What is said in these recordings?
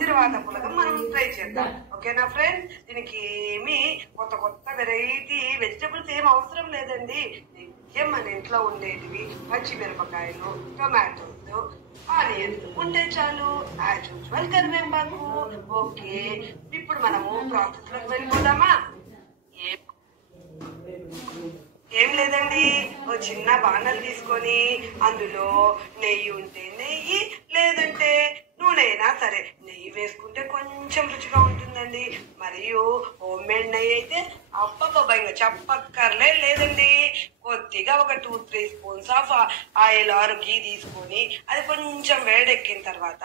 తిరువాత పులగం మనం ట్రై చేద్దాం. ఓకేనా ఫ్రెండ్స్? దీనికి ఏమి కొత్త కొత్త వెరైటీ వెజిటబుల్స్ ఏం అవసరం లేదండి. ఏం మన ఇంట్లో ఉండేటివి పచ్చిమిరపకాయలు, టొమాటోస్, ఆనియన్స్ ఉంటే చాలు. యాజ్ యూజువల్ కరివేపాకు. ఓకే, ఇప్పుడు మనము ప్రాసెస్ లోకి వెళ్ళిపోదామా? ఏం లేదండి, ఓ చిన్న బాణలు తీసుకొని అందులో నెయ్యి ఉంటే నెయ్యి, లేదంటే నూనె అయినా సరే. నెయ్యి వేసుకుంటే కొంచెం రుచిగా ఉంటుందండి. మరియు హోమ్ మేడ్ నెయ్యి అయితే అబ్బబ్బబ్బా ఇంకా చెప్పక్కర్లే లేదండి. కొద్దిగా ఒక 2-3 స్పూన్స్ ఆఫ్ ఆయిల్ ఆర్ గీ తీసుకొని అది కొంచెం వేడెక్కిన తర్వాత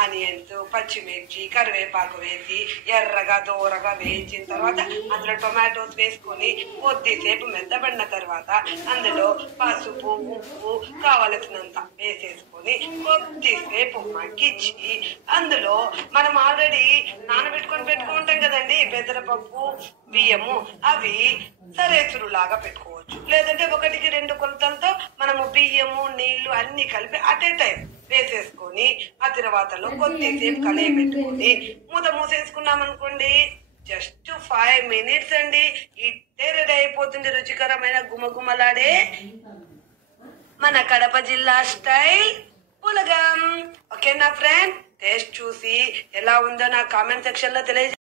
ఆనియన్స్, పచ్చిమిర్చి, కరివేపాకు వేసి ఎర్రగా దూరగా వేయించిన తర్వాత అందులో టొమాటోస్ వేసుకొని కొద్దిసేపు మెత్తబడిన తర్వాత అందులో పసుపు, ఉప్పు కావలసినంత వేసేసుకొని కొద్దిసేపు మగ్గించి అందులో మనం ఆల్రెడీ పెట్టుకుంటాం కదండి పెసరపప్పు, బియ్యము, అవి సరేసురులాగా పెట్టుకోవచ్చు. లేదంటే 1-2 కొలతలతో మనము బియ్యము, నీళ్లు అన్ని కలిపి అట్ ఏ టైం వేసేసుకొని ఆ తర్వాతలో కొద్దిసేపు కలయి పెట్టుకొని మూత మూసేసుకున్నాం అనుకోండి, జస్ట్ 5 minutes అండి, ఇట్టే రెడీ అయిపోతుంది రుచికరమైన గుమగుమలాడే మన కడప జిల్లా స్టైల్ పులగం. ఓకేనా ఫ్రెండ్? టేస్ట్ చూసి ఎలా ఉందో నా కామెంట్ సెక్షన్ లో తెలియజేయండి.